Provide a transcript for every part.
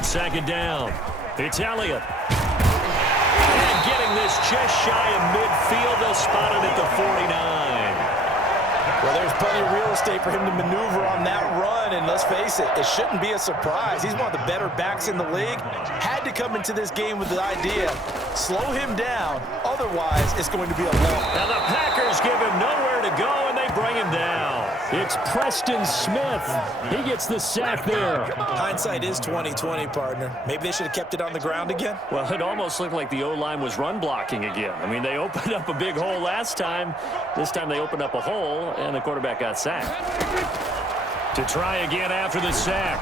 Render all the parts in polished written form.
On second down, it's Elliott. And getting this just shy of midfield, they'll spot it at the 49. Well, there's plenty of real estate for him to maneuver on that run, and let's face it, it shouldn't be a surprise. He's one of the better backs in the league. Had to come into this game with the idea, slow him down, otherwise it's going to be a long. Now the Packers give him nowhere to go, and they bring him down. It's Preston Smith. He gets the sack there. Hindsight is 20/20, partner. Maybe they should have kept it on the ground again. Well, it almost looked like the O-line was run blocking again. I mean, they opened up a big hole last time. This time they opened up a hole, and the quarterback got sacked. To try again after the sack,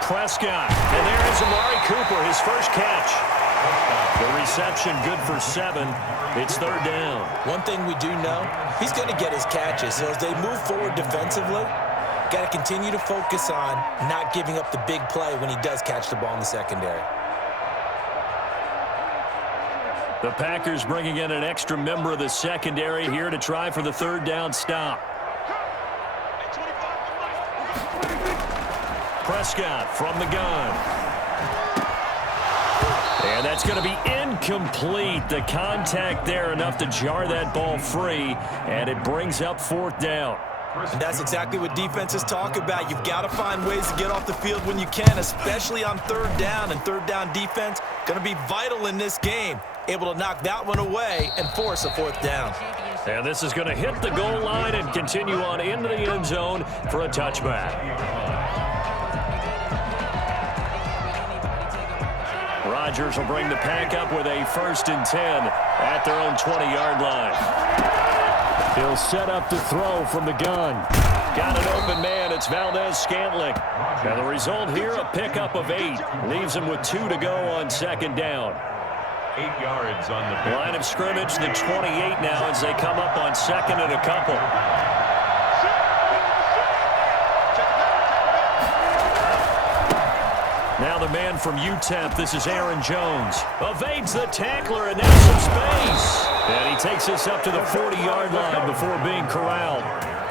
Prescott. And there is Amari Cooper, his first catch. The reception good for 7. It's third down. One thing we do know, he's going to get his catches. So as they move forward defensively, got to continue to focus on not giving up the big play when he does catch the ball in the secondary. The Packers bringing in an extra member of the secondary here to try for the third down stop. Prescott from the gun. And that's going to be incomplete. The contact there enough to jar that ball free, and it brings up fourth down. And that's exactly what defenses talk about. You've got to find ways to get off the field when you can, especially on third down. And third down defense going to be vital in this game. Able to knock that one away and force a fourth down. And this is going to hit the goal line and continue on into the end zone for a touchback. Rodgers will bring the Pack up with a 1st and 10 at their own 20-yard line. He'll set up to throw from the gun. Got an open man. It's Valdez-Scantling. And the result here, a pickup of 8. Leaves him with 2 to go on second down. 8 yards on the line of scrimmage, the 28 now as they come up on second and a couple. Now the man from UTEP, this is Aaron Jones. Evades the tackler, and now some space. And he takes this up to the 40-yard line before being corralled.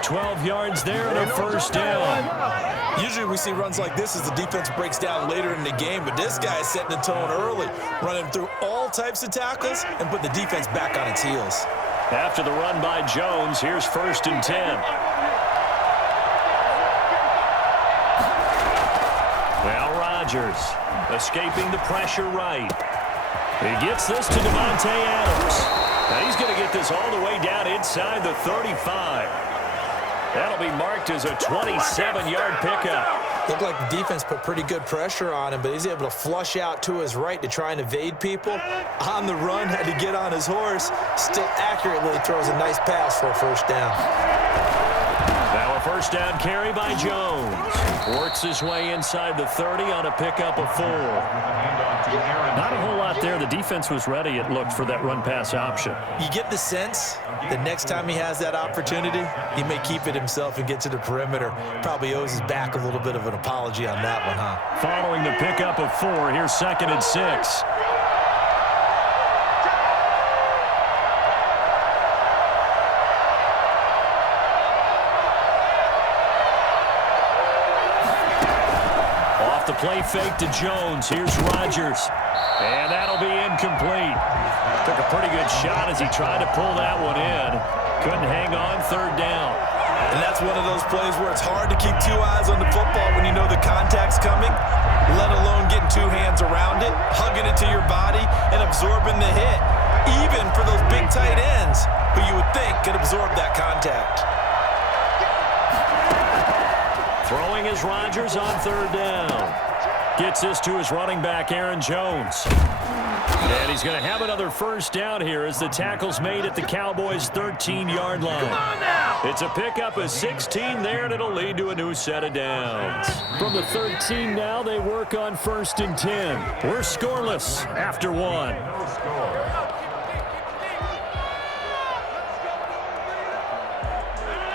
12 yards there and a first down. Usually we see runs like this as the defense breaks down later in the game, but this guy is setting the tone early, running through all types of tackles and putting the defense back on its heels. After the run by Jones, here's 1st and 10. Rodgers escaping the pressure right. He gets this to Devontae Adams. Now he's going to get this all the way down inside the 35. That'll be marked as a 27-yard pickup. Looked like the defense put pretty good pressure on him, but he's able to flush out to his right to try and evade people. On the run, had to get on his horse. Still accurately throws a nice pass for a first down. Now a first down carry by Jones. Works his way inside the 30 on a pickup of 4. Not a whole lot there. The defense was ready, it looked, for that run-pass option. You get the sense the next time he has that opportunity, he may keep it himself and get to the perimeter. Probably owes his back a little bit of an apology on that one, huh? Following the pickup of 4, here's 2nd and 6. The play fake to Jones. Here's Rodgers. And that'll be incomplete. Took a pretty good shot as he tried to pull that one in. Couldn't hang on, third down. And that's one of those plays where it's hard to keep 2 eyes on the football when you know the contact's coming, let alone getting 2 hands around it, hugging it to your body, and absorbing the hit, even for those big tight ends who you would think could absorb that contact. Throwing is Rodgers on third down. Gets this to his running back, Aaron Jones. And he's going to have another first down here as the tackle's made at the Cowboys' 13-yard line. It's a pickup of 16 there, and it'll lead to a new set of downs. From the 13 now, they work on 1st and 10. We're scoreless after 1.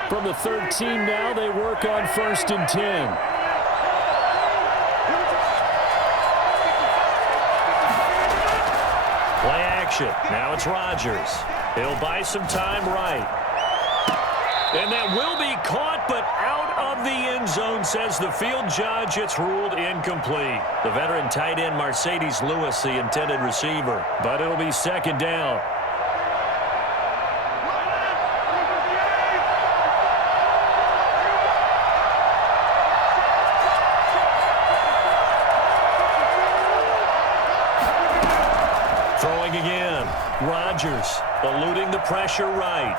From the 13 now, they work on 1st and 10. Play action. Now it's Rodgers. He'll buy some time right. And that will be caught, but out of of the end zone, says the field judge. It's ruled incomplete. The veteran tight end Mercedes Lewis, the intended receiver. But it'll be second down. Throwing again. Rodgers eluding the pressure right.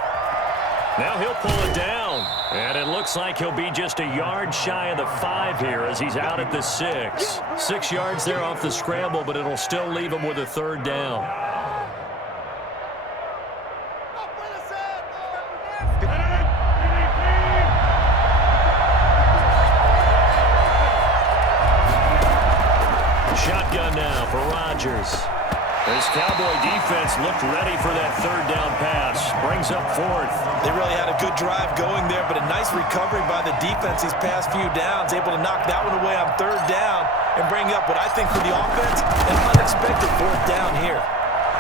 Now he'll pull it down. And it looks like he'll be just a yard shy of the 5 here as he's out at the 6. 6 yards there off the scramble, but it'll still leave him with a third down. Shotgun now for Rodgers. This Cowboy defense looked ready for that third down pass. Brings up 4th. They really had a good drive going there, but a nice recovery by the defense these past few downs. Able to knock that one away on third down and bring up what I think for the offense, an unexpected 4th down here.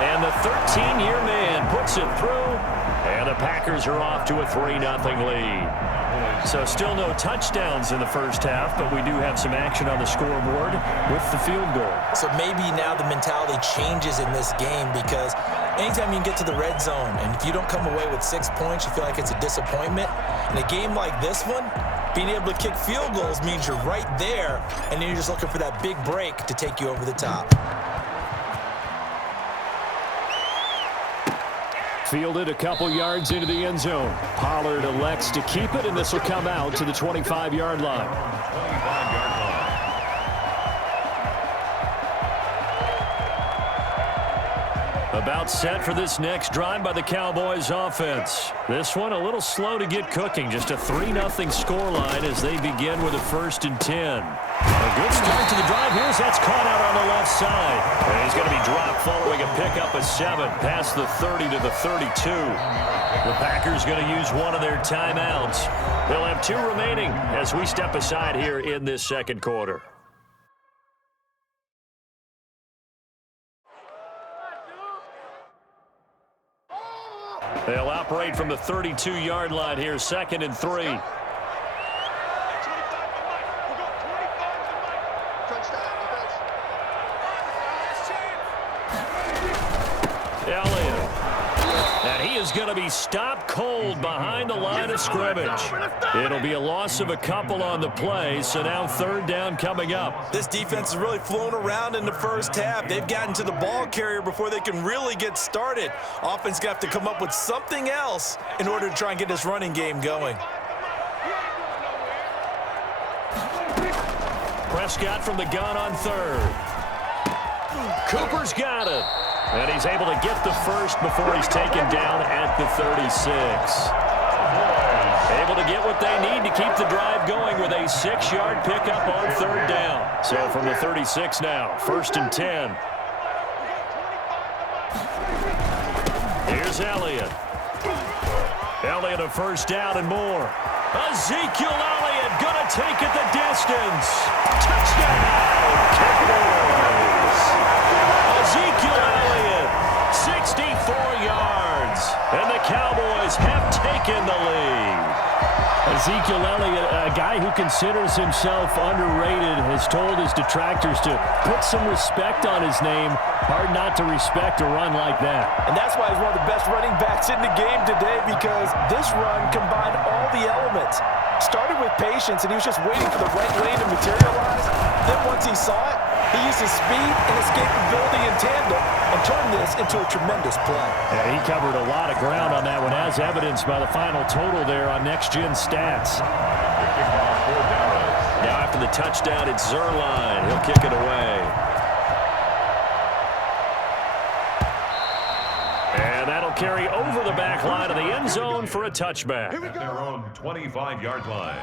And the 13-year man puts it through, and the Packers are off to a 3-0 lead. So still no touchdowns in the first half, but we do have some action on the scoreboard with the field goal. So maybe now the mentality changes in this game because anytime you can get to the red zone, and if you don't come away with 6 points, you feel like it's a disappointment. In a game like this one, being able to kick field goals means you're right there, and then you're just looking for that big break to take you over the top. Fielded a couple yards into the end zone. Pollard elects to keep it, and this will come out to the 25-yard line. 25-yard line. About set for this next drive by the Cowboys offense. This one a little slow to get cooking. Just a 3-0 scoreline as they begin with a 1st and 10. A good start to the drive. Here's that's caught out on the left side. And he's going to be dropped following a pickup of 7 past the 30 to the 32. The Packers going to use one of their timeouts. They'll have 2 remaining as we step aside here in this second quarter. They'll operate from the 32-yard line here, 2nd and 3. Elliott. And he is going to be stopped cold behind the line of scrimmage. It'll be a loss of a couple on the play, so now 3rd down coming up. This defense is really flown around in the first half. They've gotten to the ball carrier before they can really get started. Offense got to come up with something else in order to try and get this running game going. Prescott from the gun on 3rd. Cooper's got it. And he's able to get the first before he's taken down at the 36. Able to get what they need to keep the drive going with a 6-yard pickup on 3rd down. So from the 36 now, 1st and 10. Here's Elliott. Elliott a 1st down and more. Ezekiel Elliott gonna take it the distance. Touchdown, Cowboys. Ezekiel Elliott, 64 yards, and the Cowboys have taken the lead. Ezekiel Elliott, a guy who considers himself underrated, has told his detractors to put some respect on his name. Hard not to respect a run like that. And that's why he's one of the best running backs in the game today, because this run combined all the elements. Started with patience, and he was just waiting for the right lane to materialize. Then once he saw it, he used his speed and escapability in tandem and turned this into a tremendous play. Yeah, he covered a lot of ground on that one, as evidenced by the final total there on next-gen stats. Now after the touchdown, it's Zerline. He'll kick it away. And that'll carry over the back line of the end zone for a touchback. At their own 25-yard line.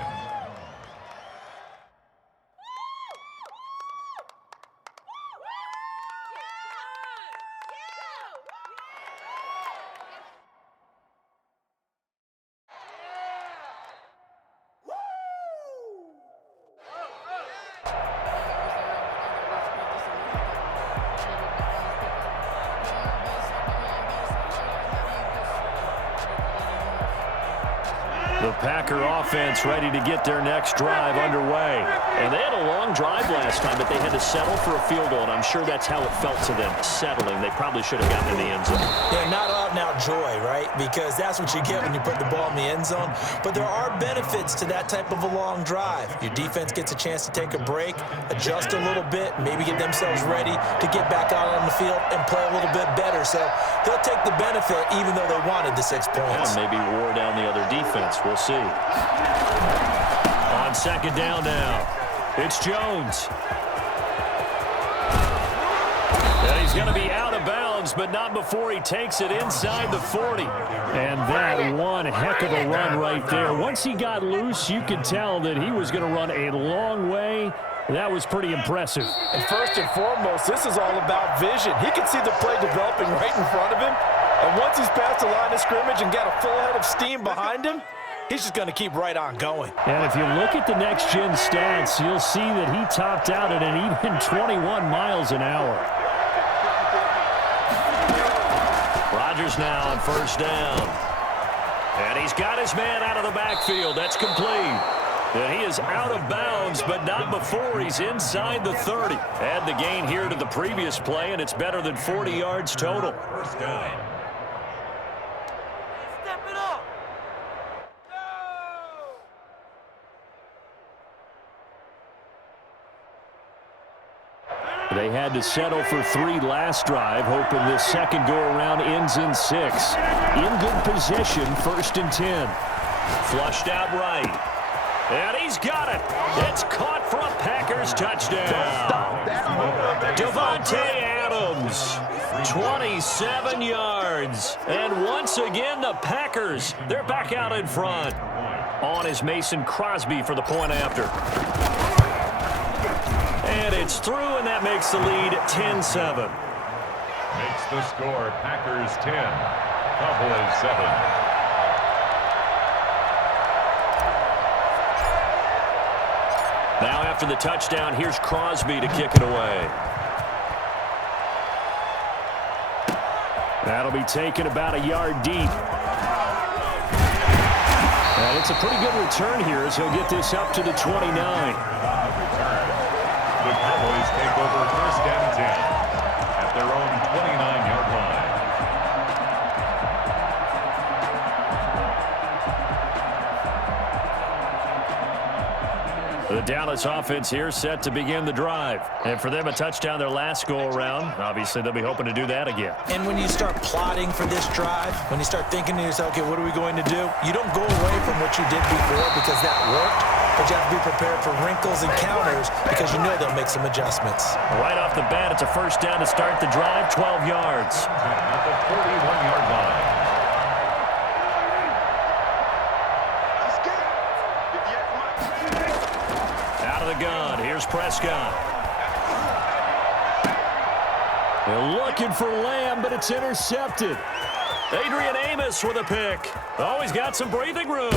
The Packer offense ready to get their next drive underway. And they had a long drive last time, but they had to settle for a field goal, and I'm sure that's how it felt to them, settling. They probably should have gotten in the end zone. Yeah, not out-and-out joy, right? Because that's what you get when you put the ball in the end zone. But there are benefits to that type of a long drive. Your defense gets a chance to take a break, adjust a little bit, maybe get themselves ready to get back out on the field and play a little bit better. So they'll take the benefit even though they wanted the 6 points. Yeah, maybe wore down the other defense. We'll see. On second down now, it's Jones. And he's going to be out of bounds, but not before he takes it inside the 40. And that one heck of a run right there. Once he got loose, you could tell that he was going to run a long way. That was pretty impressive. And first and foremost, this is all about vision. He can see the play developing right in front of him. And once he's past the line of scrimmage and got a full head of steam behind him, he's just going to keep right on going. And if you look at the next-gen stats, you'll see that he topped out at an even 21 miles an hour. Rodgers now on first down. And he's got his man out of the backfield. That's complete. And he is out of bounds, but not before he's inside the 30. Add the gain here to the previous play, and it's better than 40 yards total. First down. Step it up. They had to settle for 3 last drive, hoping this second go-around ends in 6. In good position, 1st and 10. Flushed out right. And he's got it. It's caught for a Packers touchdown. Devontae Adams, 27 yards. And once again, the Packers, they're back out in front. On is Mason Crosby for the point after. And it's through, and that makes the lead 10-7. Makes the score Packers 10, Cowboys 7. Now after the touchdown, here's Crosby to kick it away. That'll be taken about a yard deep. And it's a pretty good return here as he'll get this up to the 29. The Cowboys take over 1st and 10 at their own 29-yard line. The Dallas offense here set to begin the drive. And for them, a touchdown their last go-around. Obviously, they'll be hoping to do that again. And when you start plotting for this drive, when you start thinking to yourself, okay, what are we going to do? You don't go away from what you did before because that worked, but you have to be prepared for wrinkles and counters because you know they'll make some adjustments. Right off the bat, it's a first down to start the drive, 12 yards. At the 41-yard line. Out of the gun, here's Prescott. They're looking for Lamb, but it's intercepted. Adrian Amos with a pick. Oh, he's got some breathing room.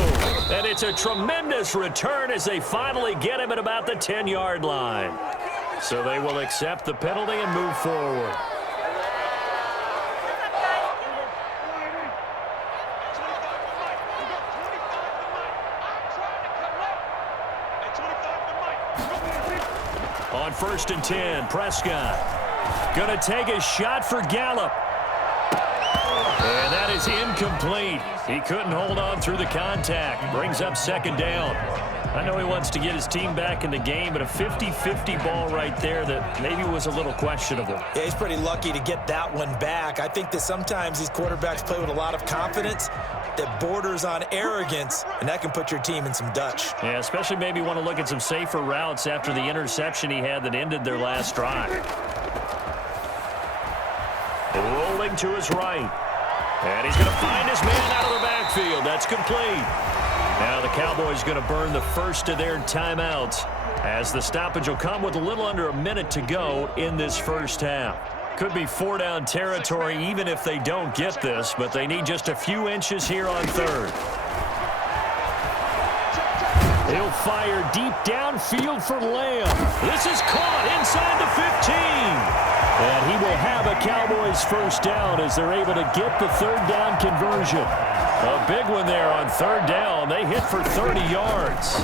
And it's a tremendous return as they finally get him at about the 10-yard line. So they will accept the penalty and move forward. On 1st and 10, Prescott gonna take a shot for Gallup. And that is incomplete. He couldn't hold on through the contact. Brings up 2nd down. I know he wants to get his team back in the game, but a 50-50 ball right there that maybe was a little questionable. Yeah, he's pretty lucky to get that one back. I think that sometimes these quarterbacks play with a lot of confidence that borders on arrogance, and that can put your team in some Dutch. Yeah, especially maybe want to look at some safer routes after the interception he had that ended their last drive. Rolling to his right. And he's going to find his man out of the backfield. That's complete. Now the Cowboys going to burn the first of their timeouts as the stoppage will come with a little under a minute to go in this first half. Could be 4-down territory even if they don't get this, but they need just a few inches here on 3rd. He'll fire deep downfield for Lamb. This is caught inside the 15. And he will have a Cowboys first down as they're able to get the 3rd down conversion. A big one there on third down. They hit for 30 yards.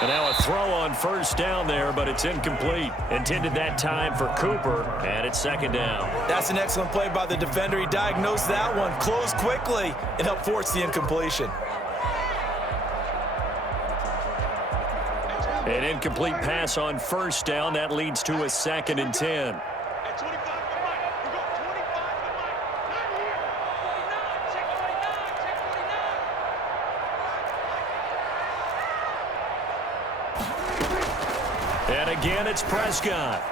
And now a throw on first down there, but it's incomplete. Intended that time for Cooper, and it's second down. That's an excellent play by the defender. He diagnosed that one, closed quickly, and helped force the incompletion. An incomplete pass on first down. That leads to a 2nd and 10. And again, it's Prescott.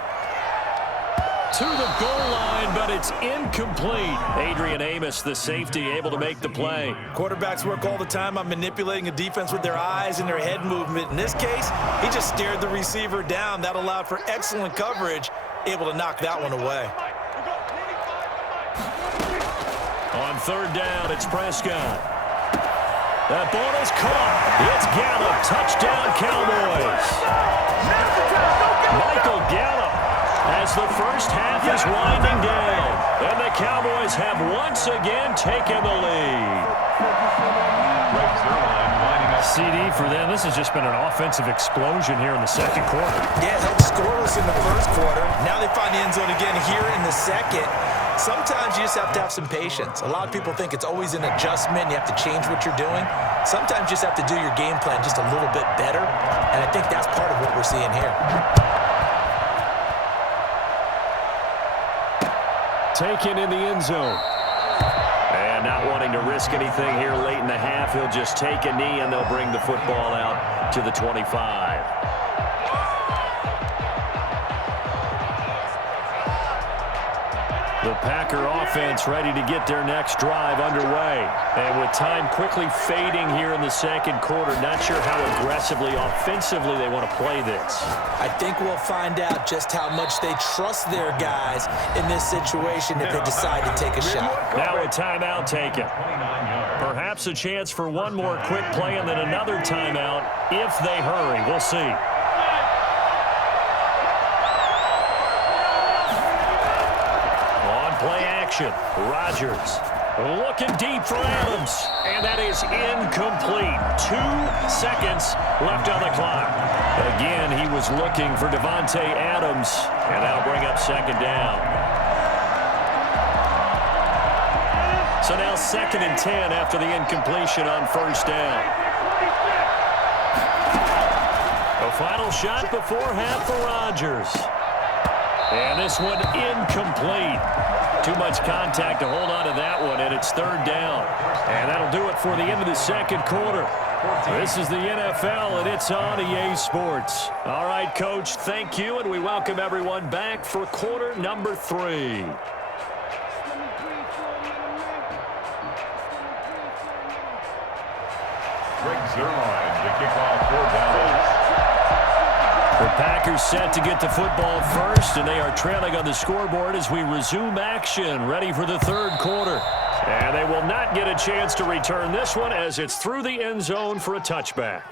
To the goal line, but it's incomplete. Adrian Amos, the safety, able to make the play. Quarterbacks work all the time on manipulating a defense with their eyes and their head movement. In this case, he just stared the receiver down. That allowed for excellent coverage, able to knock that one away. On third down, it's Prescott. That ball is caught. It's Gallup. Touchdown, Cowboys. Michael Gallup as the first half is winding down. And the Cowboys have once again taken the lead. CD for them. This has just been an offensive explosion here in the second quarter. Yeah, it helped scoreless in the first quarter. Now they find the end zone again here in the second. Sometimes you just have to have some patience. A lot of people think it's always an adjustment. You have to change what you're doing. Sometimes you just have to do your game plan just a little bit better. And I think that's part of what we're seeing here. Taken in the end zone. And not wanting to risk anything here late in the half, he'll just take a knee and they'll bring the football out to the 25. The Packer offense ready to get their next drive underway. And with time quickly fading here in the second quarter, not sure how aggressively, offensively they want to play this. I think we'll find out just how much they trust their guys in this situation if they decide to take a shot. Now a timeout taken. Perhaps a chance for one more quick play and then another timeout if they hurry. We'll see. Play action. Rodgers looking deep for Adams. And that is incomplete. 2 seconds left on the clock. Again, he was looking for Davante Adams. And that'll bring up second down. So now 2nd and 10 after the incompletion on first down. A final shot before half for Rodgers. And this one incomplete. Too much contact to hold on to that one, and it's third down. And that'll do it for the end of the second quarter. This is the NFL, and it's on EA Sports. All right, Coach, thank you, and we welcome everyone back for quarter number 3. Greg Zuerlein, the kickoff for Dallas. The Packers set to get the football first, and they are trailing on the scoreboard as we resume action, ready for the third quarter. And they will not get a chance to return this one as it's through the end zone for a touchback.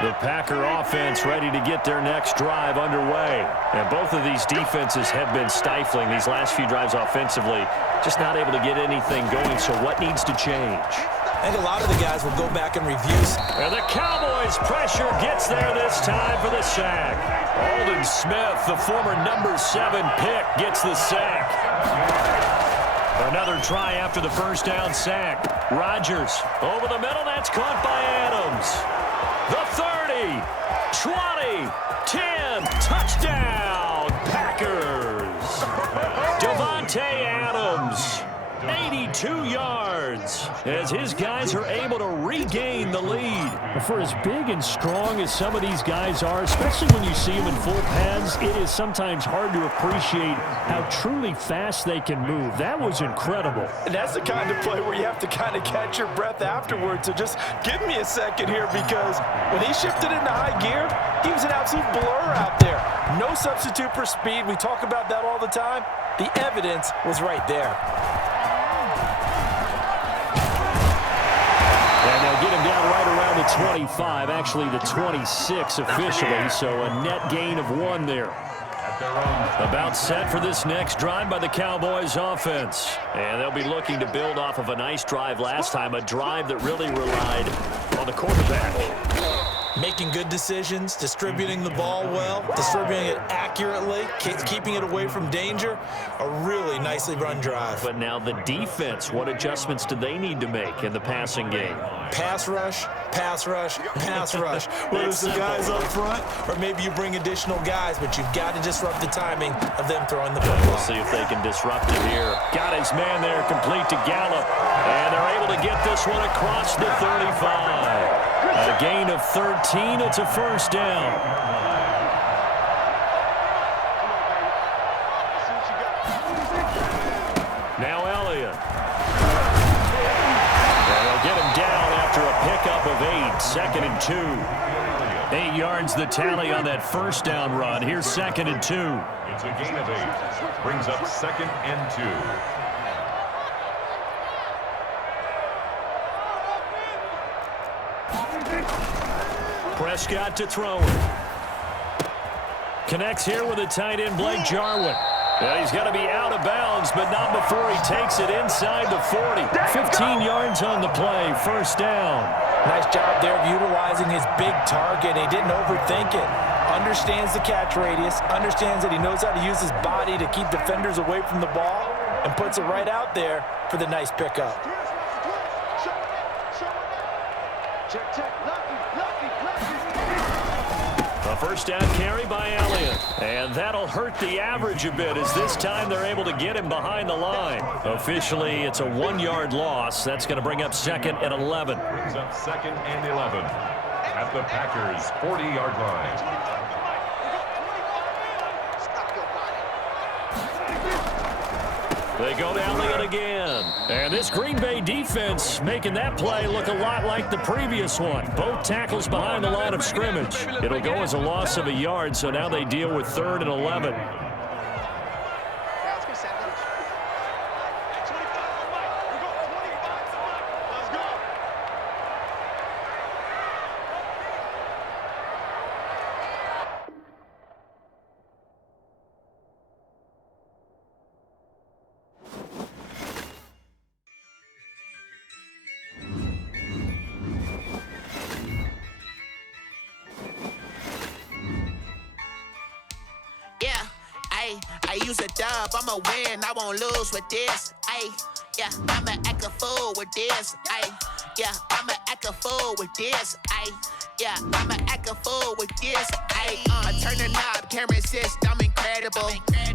The Packer offense ready to get their next drive underway. And both of these defenses have been stifling these last few drives offensively. Just not able to get anything going, so what needs to change? I think a lot of the guys will go back and review. And the Cowboys pressure gets there this time for the sack. Aldon Smith, the former number 7 pick, gets the sack. Another try after the first down sack. Rodgers over the middle. That's caught by Adams. The 30, 20, 10, touchdown, Packers. Davante Adams, 82 yards, as his guys are able to regain the lead. For as big and strong as some of these guys are, especially when you see them in full pads, it is sometimes hard to appreciate how truly fast they can move. That was incredible. And that's the kind of play where you have to kind of catch your breath afterwards. So just give me a second here, because when he shifted into high gear, he was an absolute blur out there. No substitute for speed. We talk about that all the time. The evidence was right there. And they'll get him down right around the 25, actually the 26 officially, so a net gain of 1 there. About set for this next drive by the Cowboys offense. And they'll be looking to build off of a nice drive last time, a drive that really relied on the quarterback. Making good decisions, distributing the ball well, distributing it accurately, keeping it away from danger. A really nicely run drive. But now the defense, what adjustments do they need to make in the passing game? Pass rush, pass rush, pass rush. Whether it's the guys up front or maybe you bring additional guys, but you've got to disrupt the timing of them throwing the football. We'll see if they can disrupt it here. Got his man there, complete to Gallup. And they're able to get this one across the 35. A gain of 13. It's a first down. Now Elliott. And they'll get him down after a pickup of 8. 2nd and 2. 8 yards the tally on that first down run. Here's 2nd and 2. It's a gain of 8. Brings up 2nd and 2. Prescott to throw it. Connects here with a tight end, Blake Jarwin. And he's got to be out of bounds, but not before he takes it inside the 40. 15 yards on the play, first down. Nice job there of utilizing his big target. He didn't overthink it. Understands the catch radius, understands that he knows how to use his body to keep defenders away from the ball, and puts it right out there for the nice pickup. A first down carry by Elliott. And that'll hurt the average a bit as this time they're able to get him behind the line. Officially, it's a 1-yard loss. That's going to bring up 2nd and 11. Brings up 2nd and 11 at the Packers' 40-yard line. They go to Elliott again. And this Green Bay defense making that play look a lot like the previous one. Both tackles behind the line of scrimmage. It'll go as a loss of a yard, so now they deal with 3rd and 11. I use a dub, I'ma win, I won't lose with this. Yeah, I'ma act a fool with this. Yeah, I'ma act a fool with this. Yeah, I'ma act a fool with this. I turn the knob, camera assist, I'm incredible.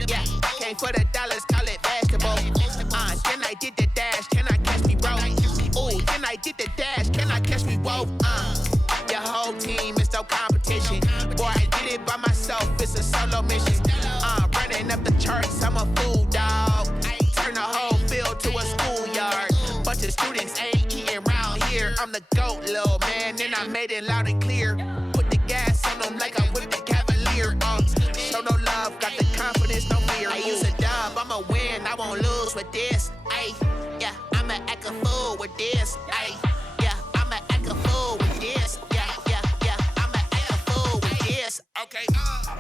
Yeah, came for the dollars, call it basketball. Then I did the dash, can I catch me, bro? Ooh, then I did the dash, can I catch me, whoa? Your whole team is no competition. Boy, I did it by myself, it's a solo mission. Running up the charts, I'm a fool, dog. Turn the whole field to a schoolyard. Bunch of students ain't eating round here. I'm the GOAT, little man, and I made it loud and clear. Put the gas on them like I'm with the Cavalier. Show no love, got the confidence, no fear. I use a dub, I'ma win, I won't lose with this. Yeah, I'ma act a fool with this. Yeah, I'ma act a fool with this. Yeah, I'ma act a fool with this. Okay.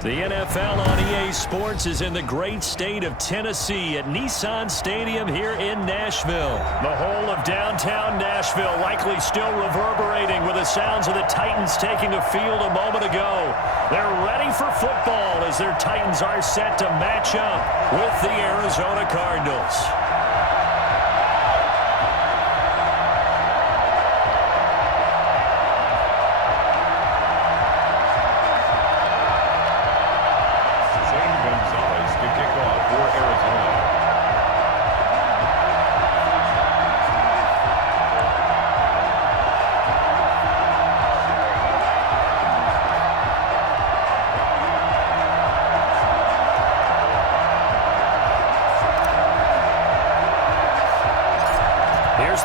The NFL on EA Sports is in the great state of Tennessee at Nissan Stadium here in Nashville. The whole of downtown Nashville likely still reverberating with the sounds of the Titans taking the field a moment ago. They're ready for football as their Titans are set to match up with the Arizona Cardinals.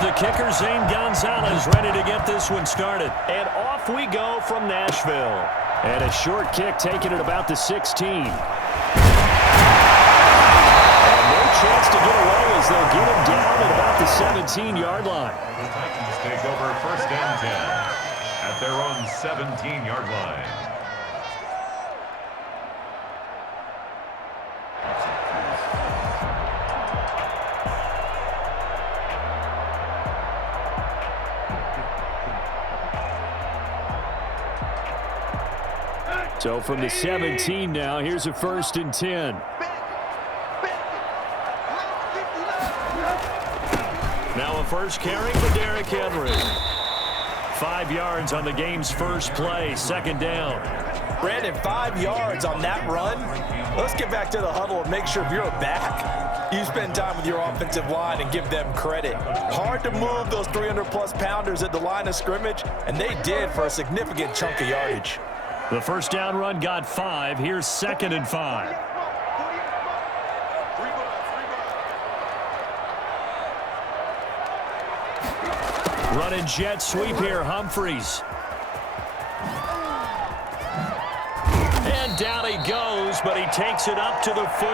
The kicker, Zane Gonzalez, ready to get this one started. And off we go from Nashville. And a short kick taken at about the 16. And no chance to get away as they'll get him down at about the 17-yard line. The Titans take over 1st and 10. at their own 17-yard line. So from the 17 now, here's a 1st and 10. Now a first carry for Derrick Henry. 5 yards on the game's first play, 2nd down. Brandon, 5 yards on that run. Let's get back to the huddle and make sure if you're back, you spend time with your offensive line and give them credit. Hard to move those 300-plus pounders at the line of scrimmage, and they did for a significant chunk of yardage. The first down run got 5. Here's 2nd and 5. Running jet sweep here, Humphries. And down he goes, but he takes it up to the 40.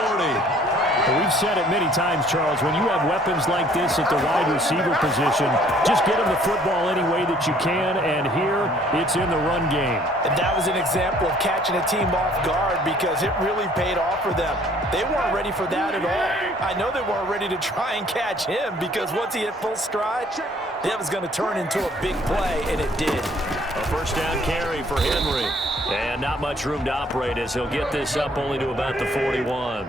We've said it many times, Charles, when you have weapons like this at the wide receiver position, just get them the football any way that you can, and here it's in the run game. And that was an example of catching a team off guard because it really paid off for them. They weren't ready for that at all. I know they weren't ready to try and catch him because once he hit full stride, that was going to turn into a big play, and it did. A first down carry for Henry. And not much room to operate as he'll get this up only to about the 41.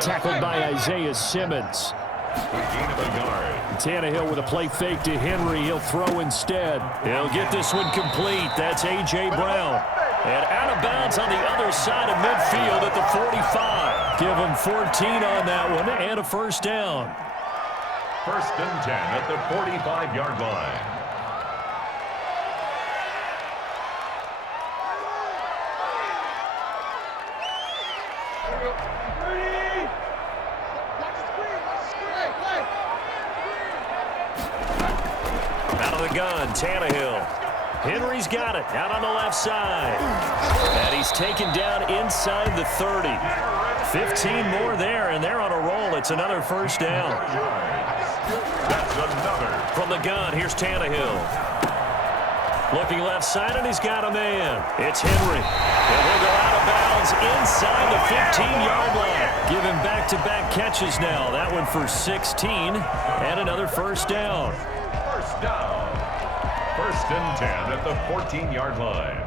Tackled by Isaiah Simmons. Tannehill with a play fake to Henry. He'll throw instead. He'll get this one complete. That's A.J. Brown. And out of bounds on the other side of midfield at the 45. Give him 14 on that one and a first down. 1st and 10 at the 45-yard line. Out of the gun, Tannehill. Henry's got it out on the left side. And he's taken down inside the 30. 15 more there, and they're on a roll. It's another first down. That's another. From the gun, here's Tannehill. Looking left side, and he's got a man. It's Henry. And he'll go out of bounds inside the 15-yard line. Give him back-to-back catches now. That one for 16, and another first down. First down. 1st and 10 at the 14-yard line.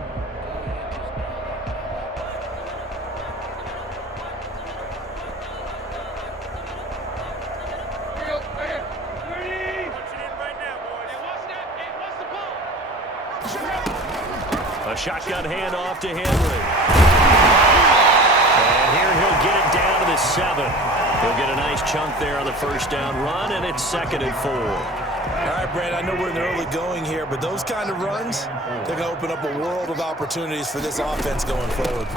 A shotgun handoff to Henry. And here he'll get it down to the 7. He'll get a nice chunk there on the first down run, and it's 2nd and 4. All right, Brandon, I know we're in the early going here, but those kind of runs, they're going to open up a world of opportunities for this offense going forward.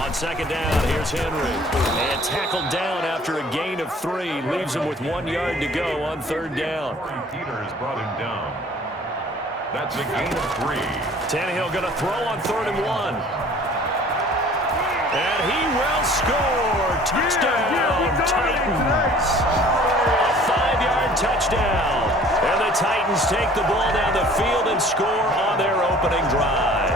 On 2nd down, here's Henry. And tackled down after a gain of 3. Leaves him with 1 yard to go on 3rd down. Peters brought him down. That's a gain of 3. Tannehill going to throw on 3rd and 1. And he will score. Touchdown, Titans. A 5-yard touchdown. And the Titans take the ball down the field and score on their opening drive.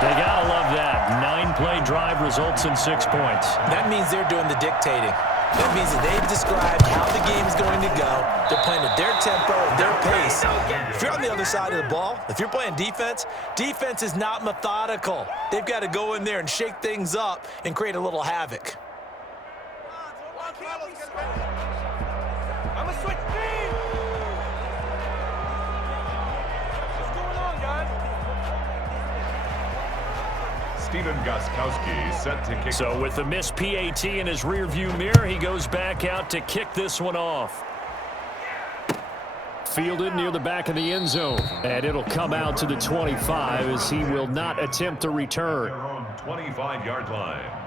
They gotta love that. 9-play drive results in 6 points. That means they're doing the dictating. That means that they've described how the game's going to go. They're playing at their tempo, at their pace. If you're on the other side of the ball, if you're playing defense, defense is not methodical. They've got to go in there and shake things up and create a little havoc. I'm going to switch teams. What's going on, guys? Steven Gostkowski set to kick. So with the missed PAT in his rearview mirror, he goes back out to kick this one off. Fielded near the back of the end zone. And it'll come out to the 25 as he will not attempt a return. Their own 25-yard line.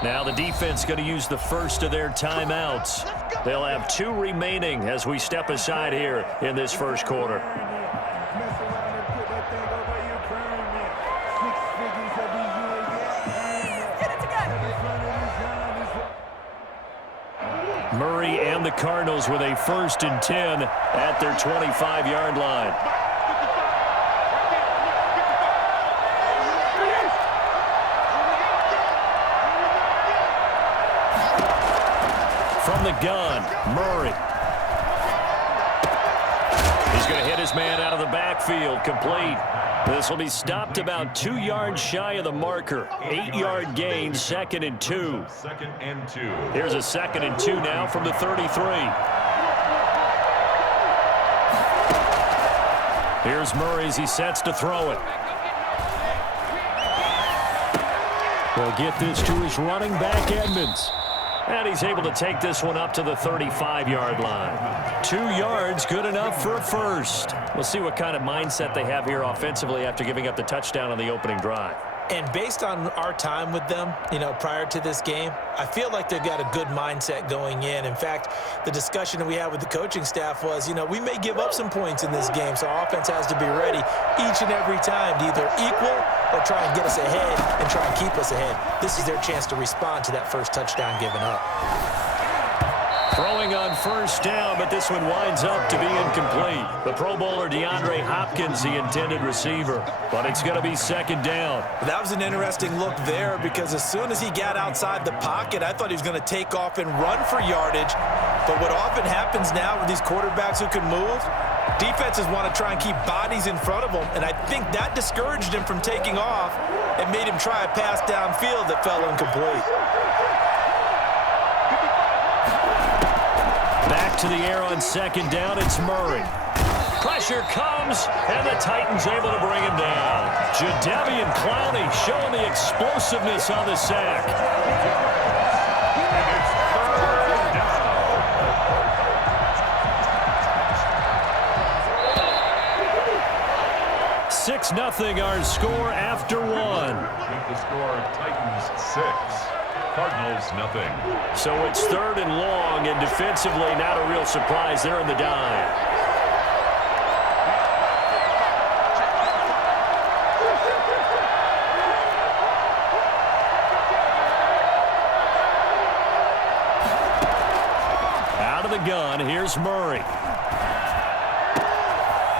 Now the defense going to use the first of their timeouts. They'll have 2 remaining as we step aside here in this first quarter. And the Cardinals with a 1st and 10 at their 25-yard line. From the gun, Murray. He's going to hit his man out of the backfield, complete. This will be stopped about 2 yards shy of the marker. 8-yard gain, 2nd and 2. 2nd and 2. Here's a 2nd and 2 now from the 33. Here's Murray as he sets to throw it. He'll get this to his running back, Edmonds. And he's able to take this one up to the 35-yard line. 2 yards, good enough for a first. We'll see what kind of mindset they have here offensively after giving up the touchdown on the opening drive. And based on our time with them, prior to this game, I feel like they've got a good mindset going in. In fact, the discussion that we had with the coaching staff was, we may give up some points in this game, so our offense has to be ready each and every time to either equal or try and get us ahead and try and keep us ahead. This is their chance to respond to that first touchdown given up. Throwing on 1st down, but this one winds up to be incomplete. The Pro Bowler DeAndre Hopkins, the intended receiver, but it's going to be 2nd down. That was an interesting look there because as soon as he got outside the pocket, I thought he was going to take off and run for yardage. But what often happens now with these quarterbacks who can move, defenses want to try and keep bodies in front of them, and I think that discouraged him from taking off and made him try a pass downfield that fell incomplete. Back to the air on 2nd down, it's Murray. Pressure comes, and the Titans able to bring him down. Jadeveon Clowney showing the explosiveness on the sack. And it's 3rd down. 6-0 our score after 1. Keep the score, Titans 6. Cardinals, nothing. So it's 3rd and long, and defensively not a real surprise there in the dime. Out of the gun, here's Murray.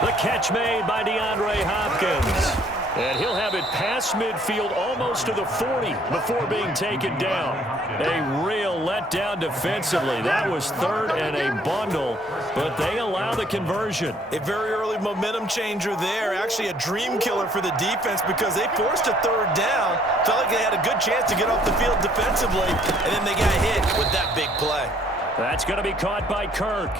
The catch made by DeAndre Hopkins. And he'll have it past midfield almost to the 40 before being taken down. A real letdown defensively. That was 3rd and a bundle, but they allow the conversion. A very early momentum changer there. Actually a dream killer for the defense because they forced a 3rd down. Felt like they had a good chance to get off the field defensively, and then they got hit with that big play. That's going to be caught by Kirk.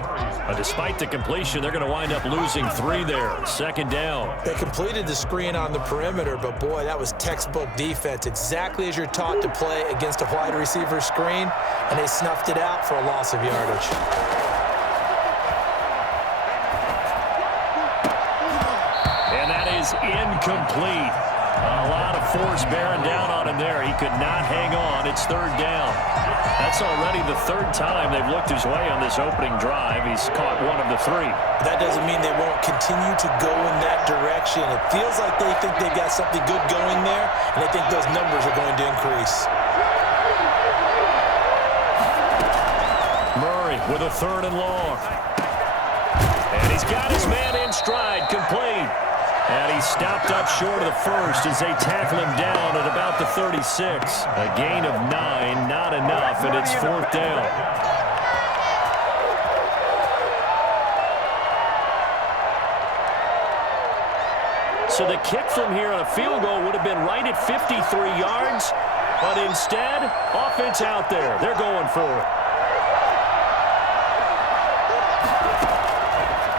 But despite the completion, they're going to wind up losing 3 there. 2nd down. They completed the screen on the perimeter, but boy, that was textbook defense. Exactly as you're taught to play against a wide receiver screen, and they snuffed it out for a loss of yardage. And that is incomplete. A lot of force bearing down on him there. He could not hang on. It's 3rd down. That's already the 3rd time they've looked his way on this opening drive. He's caught 1 of the 3. That doesn't mean they won't continue to go in that direction. It feels like they think they've got something good going there, and they think those numbers are going to increase. Murray with a 3rd and long. And he's got his man in stride, complete. And he stopped up short of the 1st as they tackle him down at about the 36. A gain of 9, not enough, and it's 4th down. So the kick from here on a field goal would have been right at 53 yards, but instead, offense out there. They're going for it.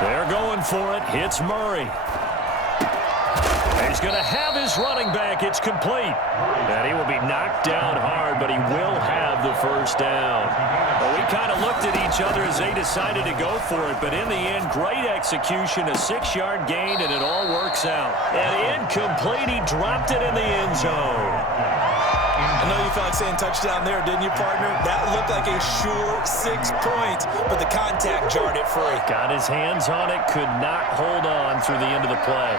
They're going for it. Hits Murray. He's going to have his running back. It's complete. And he will be knocked down hard, but he will have the 1st down. Well, we kind of looked at each other as they decided to go for it, but in the end, great execution, a 6-yard gain, and it all works out. And incomplete, he dropped it in the end zone. I know you felt like saying touchdown there, didn't you, partner? That looked like a sure 6 points, but the contact jarred it free. Got his hands on it, could not hold on through the end of the play.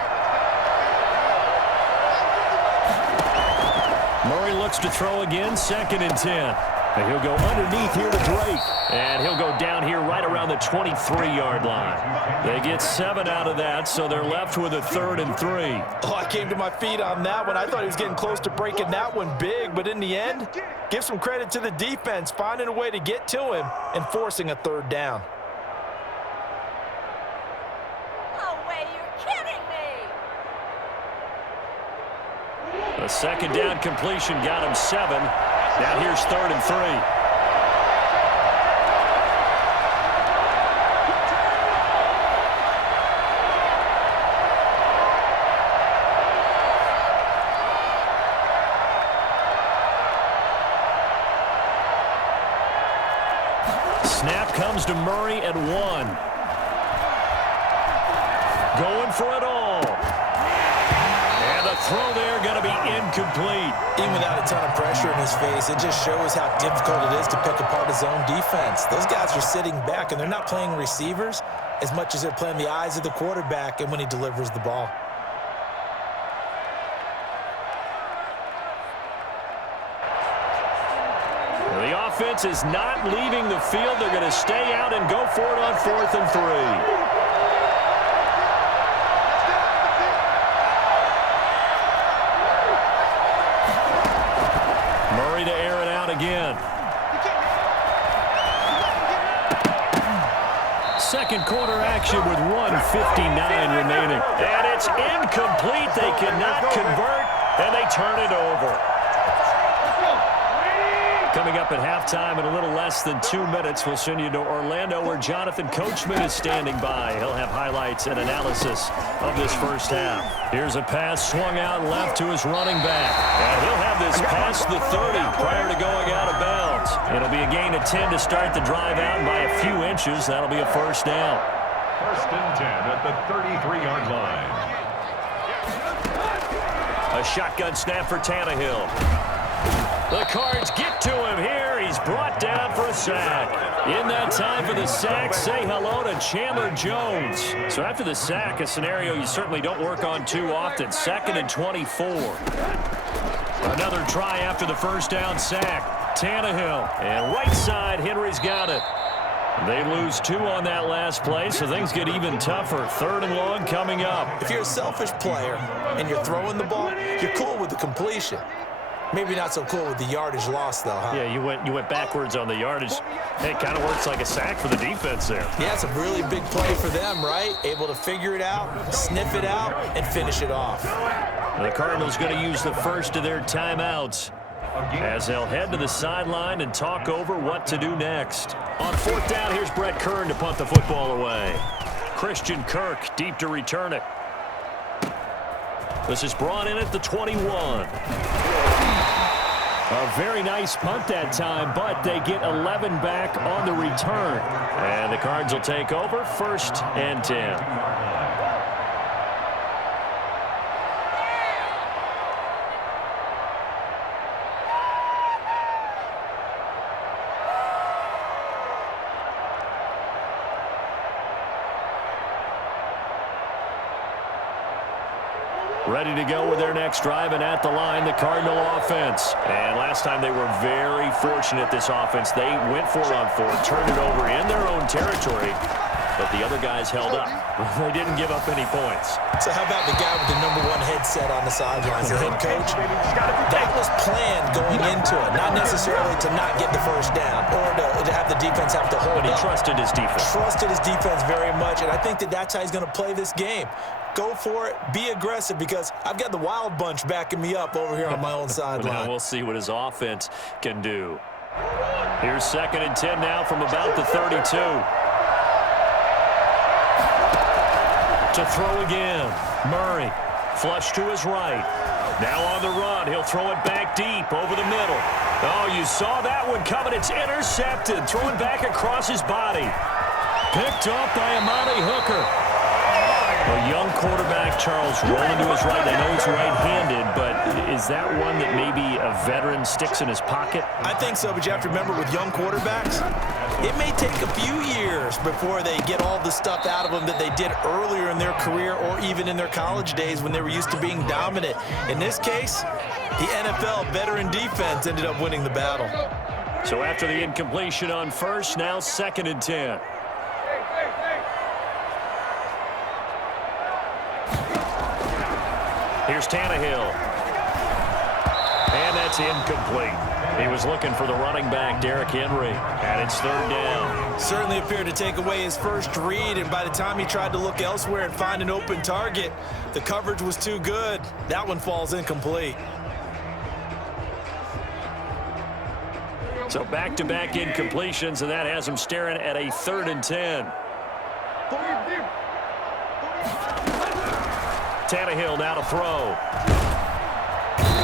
Murray looks to throw again, 2nd and 10. And he'll go underneath here to Drake. And he'll go down here right around the 23-yard line. They get 7 out of that, so they're left with a 3rd and 3. Oh, I came to my feet on that one. I thought he was getting close to breaking that one big, but in the end, give some credit to the defense, finding a way to get to him and forcing a 3rd down. No way, you're kidding me! A 2nd down completion got him 7. Now here's 3rd and 3. Snap comes to Murray at 1. Going for it all. And the throw there going to be incomplete. Even without a ton of pressure in his face, it just shows how difficult it is to pick apart his own defense. Those guys are sitting back, and they're not playing receivers as much as they're playing the eyes of the quarterback and when he delivers the ball. The offense is not leaving the field. They're going to stay out and go for it on 4th and 3. To air it out again. 2nd quarter action with 1:59 remaining. And it's incomplete. They cannot convert, and they turn it over. Coming up at halftime in a little less than 2 minutes, we'll send you to Orlando where Jonathan Coachman is standing by. He'll have highlights and analysis of this first half. Here's a pass swung out left to his running back. And he'll have this past the 30 prior to going out of bounds. It'll be a gain of 10 to start the drive out by a few inches. That'll be a 1st down. 1st and 10 at the 33-yard line. A shotgun snap for Tannehill. The Cards get to him here. He's brought down for a sack. In that time for the sack, say hello to Chandler Jones. So after the sack, a scenario you certainly don't work on too often. 2nd and 24. Another try after the 1st down sack. Tannehill. And right side, Henry's got it. They lose 2 on that last play, so things get even tougher. 3rd and long coming up. If you're a selfish player and you're throwing the ball, you're cool with the completion. Maybe not so cool with the yardage loss, though, huh? Yeah, you went backwards on the yardage. It kind of works like a sack for the defense there. Yeah, it's a really big play for them, right? Able to figure it out, sniff it out, and finish it off. The Cardinals going to use the first of their timeouts as they'll head to the sideline and talk over what to do next. On 4th down, here's Brett Kern to punt the football away. Christian Kirk deep to return it. This is brought in at the 21. A very nice punt that time, but they get 11 back on the return. And the Cards will take over 1st and 10. Ready to go with their next drive, and at the line, the Cardinal offense. And last time they were very fortunate, this offense. They went for it on 4th, turned it over in their own territory, but the other guys held up. They didn't give up any points. So how about the guy with the #1 headset on the sidelines, the head coach? That was planned going into it, not necessarily to not get the 1st down or to have the defense have to hold up. But he trusted his defense. Trusted his defense very much, and I think that's how he's going to play this game. Go for it. Be aggressive, because I've got the Wild Bunch backing me up over here on my own sideline. Now we'll see what his offense can do. Here's 2nd and 10 now from about the 32. To throw again. Murray. Flush to his right. Now on the run. He'll throw it back deep over the middle. Oh, you saw that one coming. It's intercepted. Throwing back across his body. Picked up by Amani Hooker. A young quarterback, Charles, rolling to his right. I know he's right-handed, but is that one that maybe a veteran sticks in his pocket? I think so, but you have to remember with young quarterbacks, it may take a few years before they get all the stuff out of them that they did earlier in their career or even in their college days when they were used to being dominant. In this case, the NFL veteran defense ended up winning the battle. So after the incompletion on first, now 2nd and 10. Here's Tannehill. And that's incomplete. He was looking for the running back, Derrick Henry, and it's 3rd down. Certainly appeared to take away his first read, and by the time he tried to look elsewhere and find an open target, the coverage was too good. That one falls incomplete. So back-to-back incompletions, and that has him staring at a 3rd and 10. Tannehill now to throw.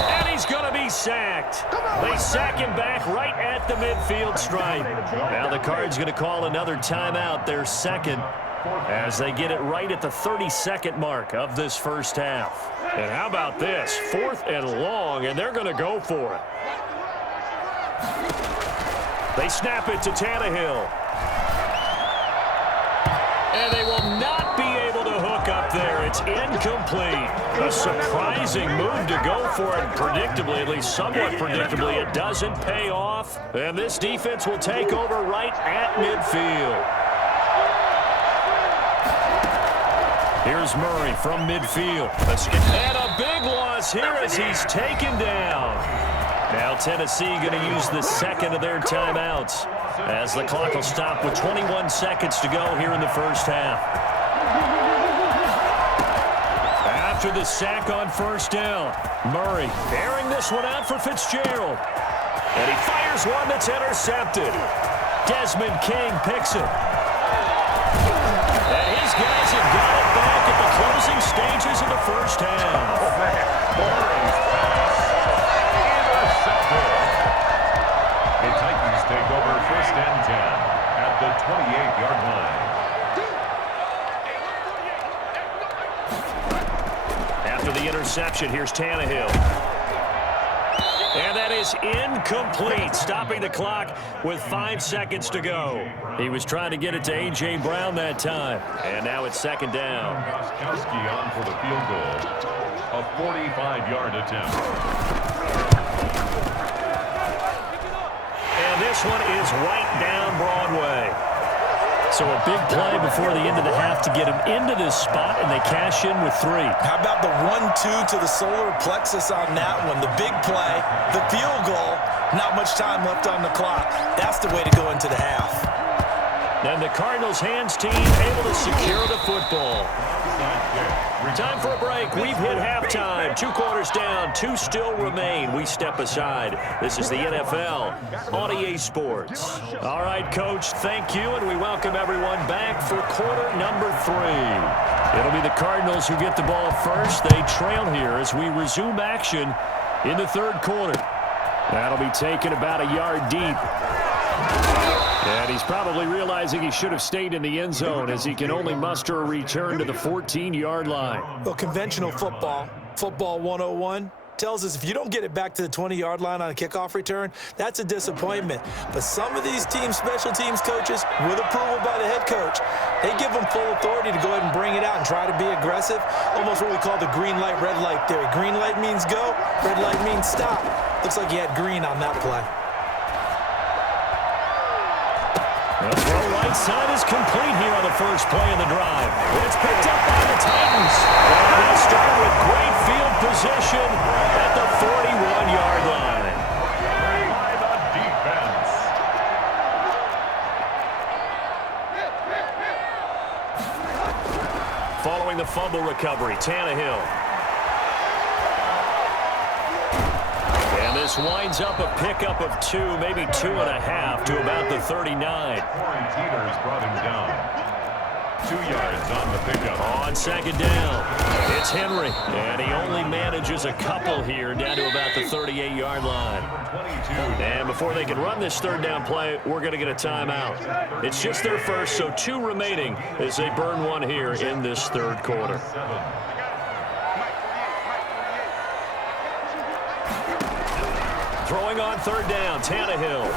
And he's going to be sacked. They sack him back right at the midfield stripe. Now the Cards going to call another timeout, their 2nd, as they get it right at the 32nd mark of this first half. And how about this? 4th and long, and they're going to go for it. They snap it to Tannehill. And they will not be able to hook up there. It's incomplete. A surprising move to go for it. Predictably, at least somewhat predictably, it doesn't pay off. And this defense will take over right at midfield. Here's Murray from midfield. And a big loss here as he's taken down. Now Tennessee going to use the 2nd of their timeouts as the clock will stop with 21 seconds to go here in the first half. After the sack on 1st down, Murray airing this one out for Fitzgerald. And he fires one that's intercepted. Desmond King picks it. And his guys have got it back at the closing stages of the first half. Oh, man. The Titans take over 1st and 10 at the 28-yard line. After the interception, here's Tannehill. And that is incomplete, stopping the clock with 5 seconds to go. He was trying to get it to A.J. Brown that time. And now it's 2nd down. Gostkowski on for the field goal. A 45-yard attempt. And this one is right down Broadway. So a big play before the end of the half to get him into this spot, and they cash in with 3. How about the 1-2 to the solar plexus on that one? The big play, the field goal, not much time left on the clock. That's the way to go into the half. And the Cardinals' hands team able to secure the football. Time for a break. We've hit halftime. 2 quarters down. 2 still remain. We step aside. This is the NFL on EA Sports. All right, Coach, thank you, and we welcome everyone back for quarter number 3. It'll be the Cardinals who get the ball first. They trail here as we resume action in the 3rd quarter. That'll be taken about a yard deep. And he's probably realizing he should have stayed in the end zone as he can only muster a return to the 14-yard line. Well, conventional football 101, tells us if you don't get it back to the 20-yard line on a kickoff return, that's a disappointment. But some of these teams, special teams coaches, with approval by the head coach, they give them full authority to go ahead and bring it out and try to be aggressive, almost what we call the green light, red light theory. Green light means go, red light means stop. Looks like he had green on that play. The throw right side is complete here on the first play of the drive. It's picked up by the Titans. And they'll start with great field position at the 41-yard line. By the defense. Following the fumble recovery, Tannehill. And this winds up a pickup of 2, maybe 2.5 to about the 39. Corey Teeters brought him down. 2 yards on the pickup. On 2nd down, it's Henry. And he only manages a couple here down to about the 38-yard line. 22. And before they can run this 3rd down play, we're going to get a timeout. It's just their first, so 2 remaining as they burn 1 here in this 3rd quarter. Throwing on 3rd down, Tannehill.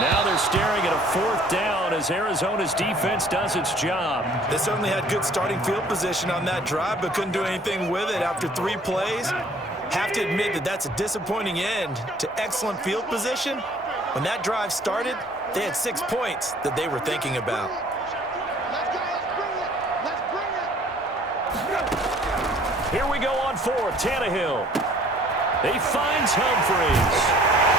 Now they're staring at a 4th down as Arizona's defense does its job. They certainly had good starting field position on that drive, but couldn't do anything with it after 3 plays. Have to admit that that's a disappointing end to excellent field position When that drive started, they had 6 points that they were thinking about. Here we go on fourth. Tannehill. He finds Humphries.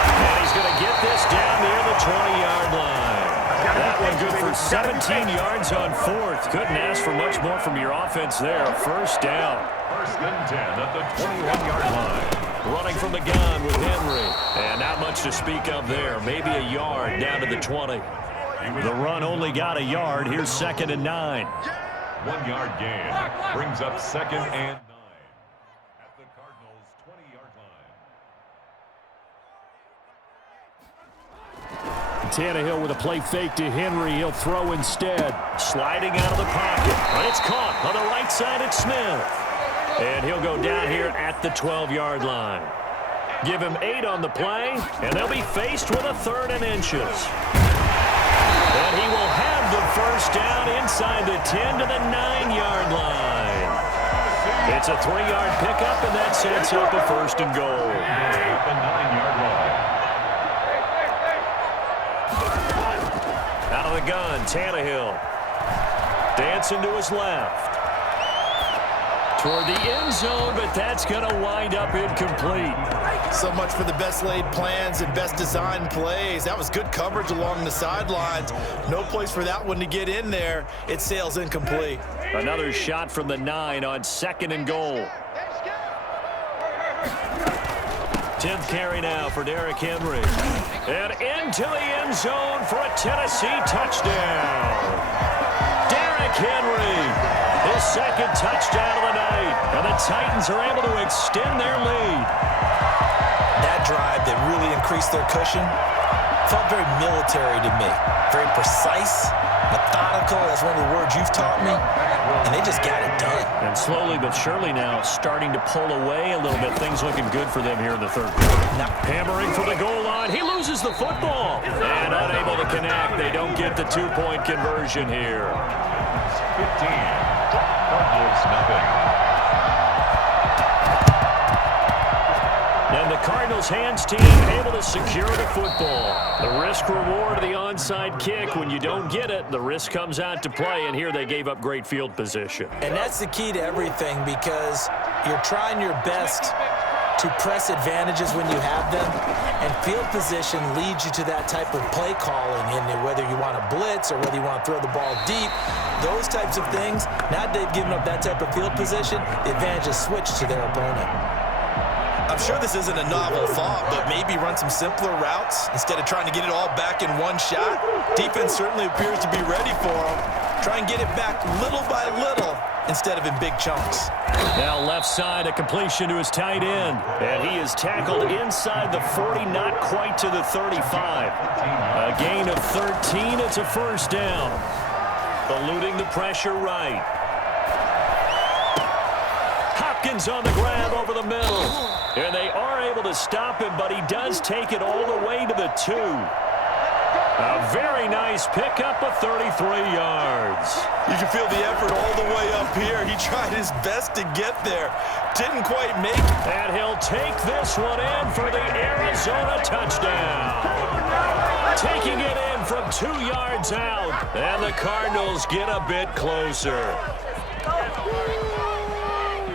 And he's going to get this down near the 20-yard line. That one good for 17 yards on fourth. Couldn't ask for much more from your offense there. First down. First and 10 at the 21-yard line. Running from the gun with Henry. And not much to speak of there. Maybe a yard down to the 20. The run only got a yard. Here's 2nd and 9. 1 yard gain. Brings up 2nd and 9 at the Cardinals' 20-yard line. Tannehill with a play fake to Henry. He'll throw instead. Sliding out of the pocket. But it's caught on the right side at Smith. And he'll go down here at the 12-yard line. Give him 8 on the play, and they'll be faced with a 3rd and inches. And he will have the first down inside the 10 to the 9-yard line. It's a 3-yard pickup, and that sets up a 1st and goal. At the 9-yard line. Out of the gun, Tannehill. Dancing to his left. Toward the end zone, but that's going to wind up incomplete. So much for the best laid plans and best designed plays. That was good coverage along the sidelines. No place for that one to get in there. It sails incomplete. Another shot from the 9 on 2nd and goal. 10th carry now for Derrick Henry. And into the end zone for a Tennessee touchdown. Derrick Henry. His 2nd touchdown of the night. And the Titans are able to extend their lead. That drive that really increased their cushion felt very military to me. Very precise, methodical. That's one of the words you've taught me. And they just got it done. And slowly but surely now starting to pull away a little bit. Things looking good for them here in the 3rd quarter. Hammering for the goal line. He loses the football. And unable to connect. They don't get the 2-point conversion here. 15. Cardinals nothing. And the Cardinals hands team able to secure the football. The risk reward of the onside kick. When you don't get it, the risk comes out to play. And here they gave up great field position. And that's the key to everything, because you're trying your best to press advantages when you have them, and field position leads you to that type of play calling, and whether you want to blitz or whether you want to throw the ball deep, those types of things. Now they've given up that type of field position, the advantage is switched to their opponent. I'm sure this isn't a novel thought, but maybe run some simpler routes instead of trying to get it all back in one shot. Defense certainly appears to be ready for them. Try and get it back little by little instead of in big chunks. Now left side, a completion to his tight end. And he is tackled inside the 40, not quite to the 35. A gain of 13. It's a first down. Eluding the pressure right. Hopkins on the grab over the middle. And they are able to stop him, but he does take it all the way to the 2. A very nice pickup of 33 yards. You can feel the effort all the way up here. He tried his best to get there. Didn't quite make it. And he'll take this one in for the Arizona touchdown. Taking it in from 2 yards out. And the Cardinals get a bit closer.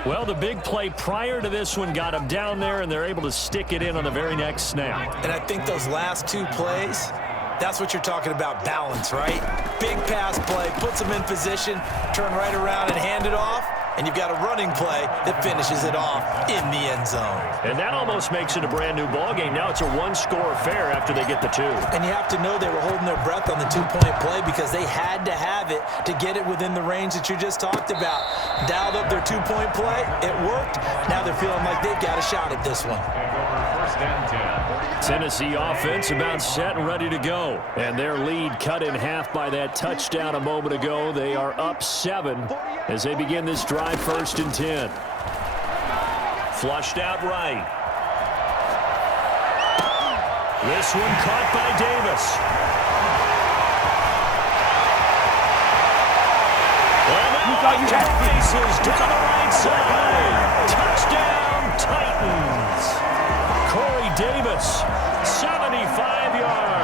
Well, the big play prior to this one got them down there, and they're able to stick it in on the very next snap. And I think those last 2 plays, that's what you're talking about, balance, right? Big pass play, puts them in position, turn right around and hand it off, and you've got a running play that finishes it off in the end zone. And that almost makes it a brand-new ballgame. Now it's a 1-score affair after they get the 2. And you have to know they were holding their breath on the 2-point play because they had to have it to get it within the range that you just talked about. Dialed up their 2-point play. It worked. Now they're feeling like they've got a shot at this one. First and 10. Tennessee offense about set and ready to go. And their lead cut in half by that touchdown a moment ago. They are up 7 as they begin this drive. 1st and 10. Flushed out right. This one caught by Davis. And now races down the right side. Touchdown Titans. Corey Davis, 75 yards.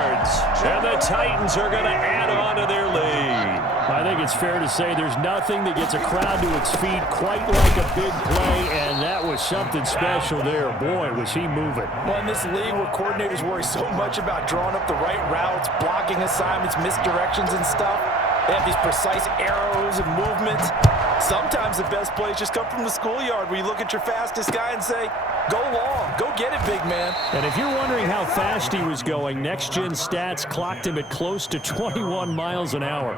Titans are going to add on to their lead. I think it's fair to say there's nothing that gets a crowd to its feet quite like a big play, and that was something special there. Boy, was he moving. Well, in this league where coordinators worry so much about drawing up the right routes, blocking assignments, misdirections and stuff, they have these precise arrows and movements. Sometimes the best plays just come from the schoolyard where you look at your fastest guy and say, go long, go get it, big man. And if you're wondering how fast he was going, Next Gen Stats clocked him at close to 21 miles an hour.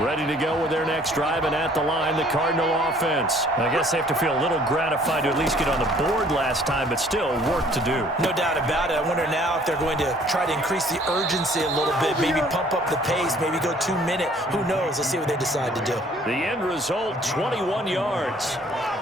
Ready to go with their next drive, and at the line, the Cardinal offense. I guess they have to feel a little gratified to at least get on the board last time, but still work to do. No doubt about it. I wonder now if they're going to try to increase the urgency a little bit, maybe pump up the pace, maybe go 2 minute. Who knows? Let's see what they decide to do. The end result, 21 yards.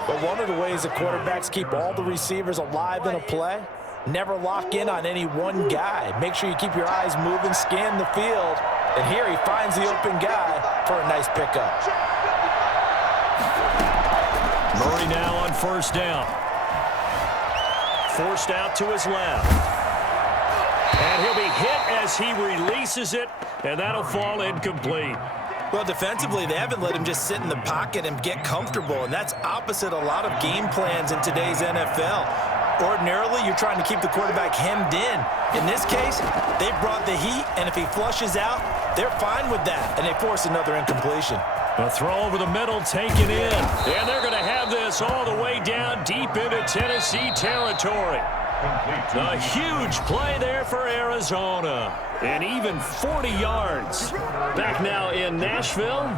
But one of the ways the quarterbacks keep all the receivers alive in a play, never lock in on any one guy. Make sure you keep your eyes moving, scan the field. And here he finds the open guy for a nice pickup. Murray now on first down. Forced out to his left. And he'll be hit as he releases it, and that'll fall incomplete. Well, defensively, they haven't let him just sit in the pocket and get comfortable, and that's opposite a lot of game plans in today's NFL. Ordinarily, you're trying to keep the quarterback hemmed in. In this case, they brought the heat, and if he flushes out, they're fine with that, and they force another incompletion. A throw over the middle taken in, and they're going to have this all the way down deep into Tennessee territory. A huge play there for Arizona, and even 40 yards. Back now in Nashville,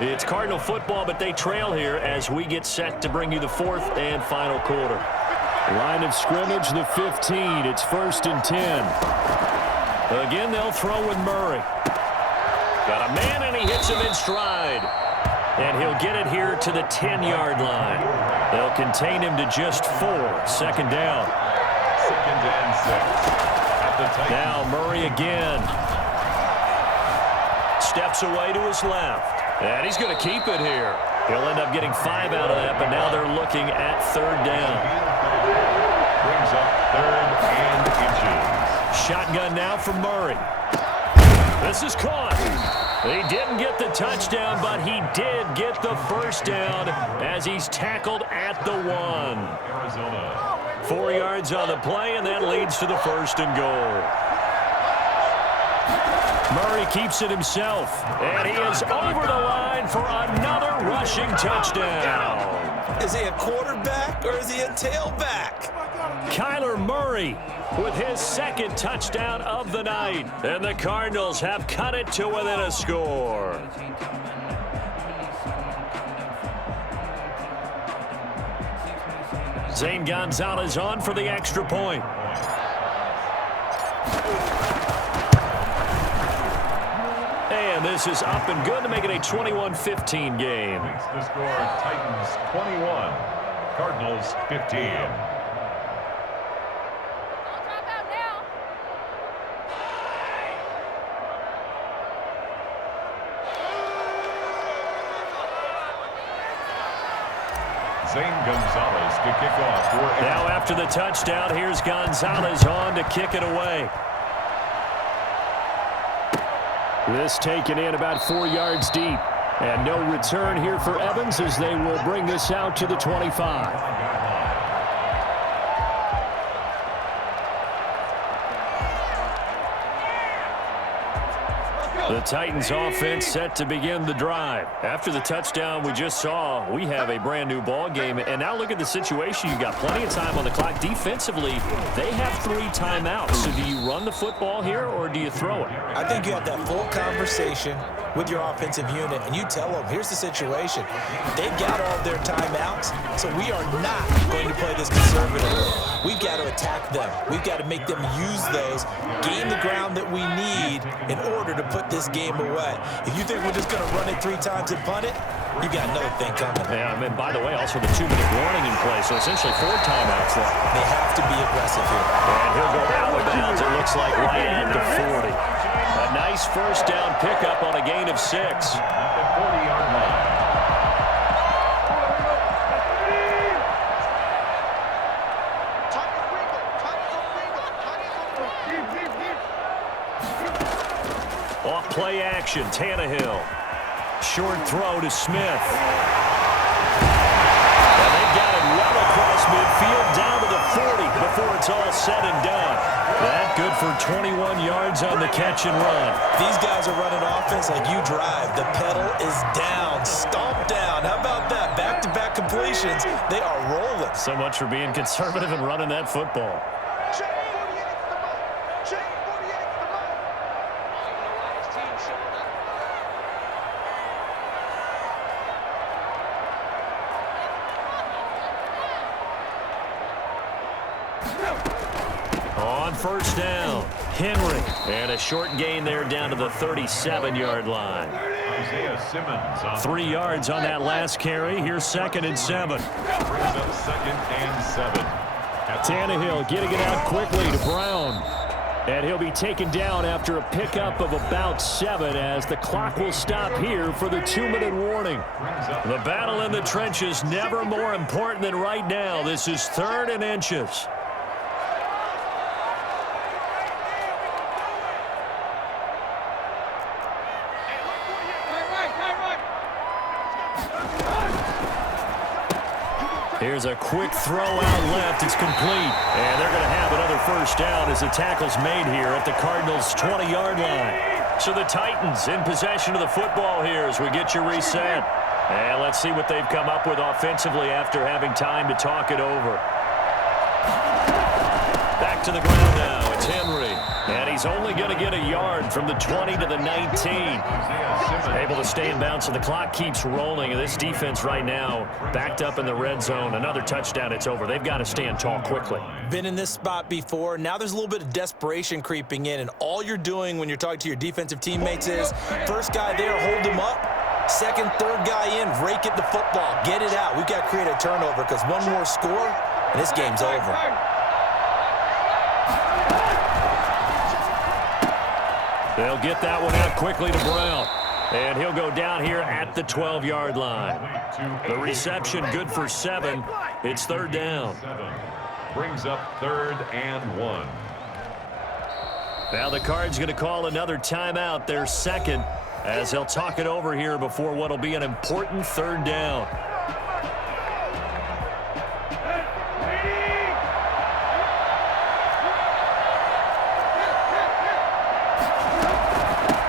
it's Cardinal football, but they trail here as we get set to bring you the fourth and final quarter. Line of scrimmage, the 15. It's 1st and 10. Again, they'll throw with Murray. Got a man, and he hits him in stride. And he'll get it here to the 10-yard line. They'll contain him to just 4. 2nd down. 2nd and 6. Now Murray again. Steps away to his left. And he's going to keep it here. He'll end up getting 5 out of that, but now they're looking at 3rd down. Brings up 3rd and inches. Shotgun now for Murray. This is caught. He didn't get the touchdown, but he did get the first down as he's tackled at the 1. Arizona. 4 yards on the play, and that leads to the 1st and goal. Murray keeps it himself, and he is over the line for another rushing touchdown. Is he a quarterback or is he a tailback? Kyler Murray with his 2nd touchdown of the night, and the Cardinals have cut it to within a score. Zane Gonzalez on for the extra point. And this is up and good to make it a 21-15 game. Makes the score Titans 21, Cardinals 15. Zane Gonzalez to kick off. Now after the touchdown, here's Gonzalez on to kick it away. This taken in about 4 yards deep. And no return here for Evans as they will bring this out to the 25. The Titans offense set to begin the drive. After the touchdown we just saw, we have a brand new ball game. And now look at the situation. You've got plenty of time on the clock. Defensively, they have 3 timeouts. So do you run the football here or do you throw it? I think you have that full conversation with your offensive unit, and you tell them, here's the situation. They've got all their timeouts, so we are not going to play this conservatively. We've got to attack them. We've got to make them use those, gain the ground that we need in order to put this game away. If you think we're just going to run it 3 times and punt it, you got another thing coming. Yeah, and by the way, also the 2-minute warning in play, so essentially 4 timeouts left. They have to be aggressive here. And he'll go out of bounds, it looks like, right at the 40. A nice first down pickup on a gain of 6. At the 40-yard line. play action. Tannehill. Short throw to Smith. And they've got it well across midfield down to the 40 before it's all said and done. That good for 21 yards on the catch and run. These guys are running offense like you drive. The pedal is down, stomp down. How about that? Back-to-back completions. They are rolling. So much for being conservative and running that football. On first down, Henry. And a short gain there down to the 37-yard line. 3 yards on that last carry. Here's 2nd and 7. Tannehill getting it out quickly to Brown. And he'll be taken down after a pickup of about 7 as the clock will stop here for the 2-minute warning. The battle in the trenches never more important than right now. This is 3rd and inches. Here's a quick throw out left. It's complete. And they're going to have another first down as the tackle's made here at the Cardinals' 20-yard line. So the Titans in possession of the football here as we get you reset. And let's see what they've come up with offensively after having time to talk it over. Back to the ground now. It's Henry. And he's only going to get a yard from the 20 to the 19. Able to stay in bounds, and the clock keeps rolling. And this defense right now backed up in the red zone. Another touchdown, it's over. They've got to stand tall quickly. Been in this spot before. Now there's a little bit of desperation creeping in, and all you're doing when you're talking to your defensive teammates is first guy there, hold him up. Second, third guy in, rake at the football. Get it out. We've got to create a turnover because one more score, and this game's over. They'll get that one out quickly to Brown. And he'll go down here at the 12-yard line. The reception good for 7. It's 3rd down. Brings up 3rd and 1. Now the Cards going to call another timeout, their 2nd, as they'll talk it over here before what will be an important 3rd down.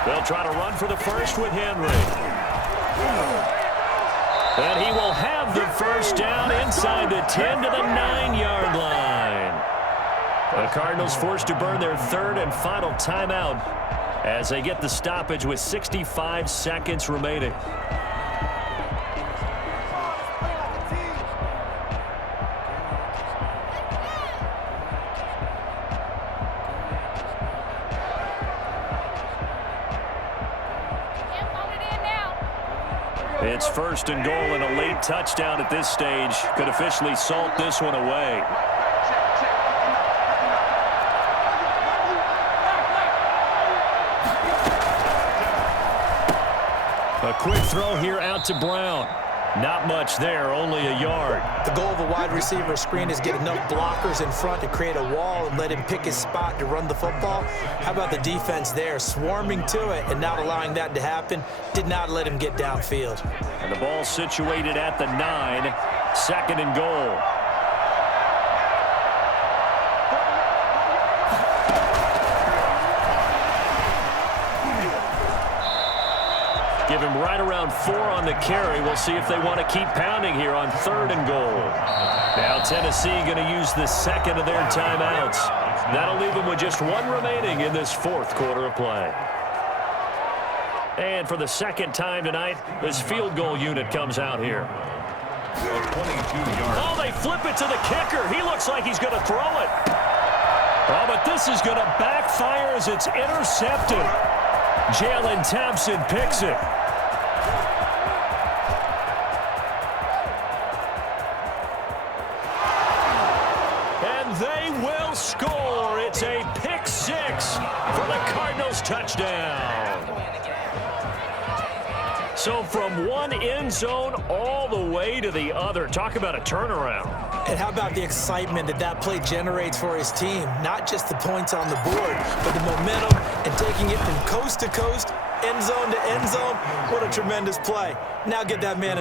They'll try to run for the first with Henry. And he will have the first down inside the 10 to the 9-yard line. The Cardinals forced to burn their 3rd and final timeout as they get the stoppage with 65 seconds remaining. It's 1st and goal, and a late touchdown at this stage could officially salt this one away. A quick throw here out to Brown. Not much there, only a yard. The goal of a wide receiver screen is get enough blockers in front to create a wall and let him pick his spot to run the football. How about the defense there, swarming to it and not allowing that to happen? Did not let him get downfield. And the ball situated at the 9, 2nd and goal. Give him right around 4 on the carry. We'll see if they want to keep pounding here on 3rd and goal. Now Tennessee going to use the 2nd of their timeouts. That'll leave them with just 1 remaining in this 4th quarter of play. And for the 2nd time tonight, this field goal unit comes out here. Oh, they flip it to the kicker. He looks like he's going to throw it. Oh, but this is going to backfire as it's intercepted. Jalen Thompson picks it. And they will score. It's a pick 6 for the Cardinals touchdown. So from one end zone all the way to the other. Talk about a turnaround. And how about the excitement that play generates for his team? Not just the points on the board, but the momentum and taking it from coast to coast end zone to end zone. What a tremendous play. Now get that man an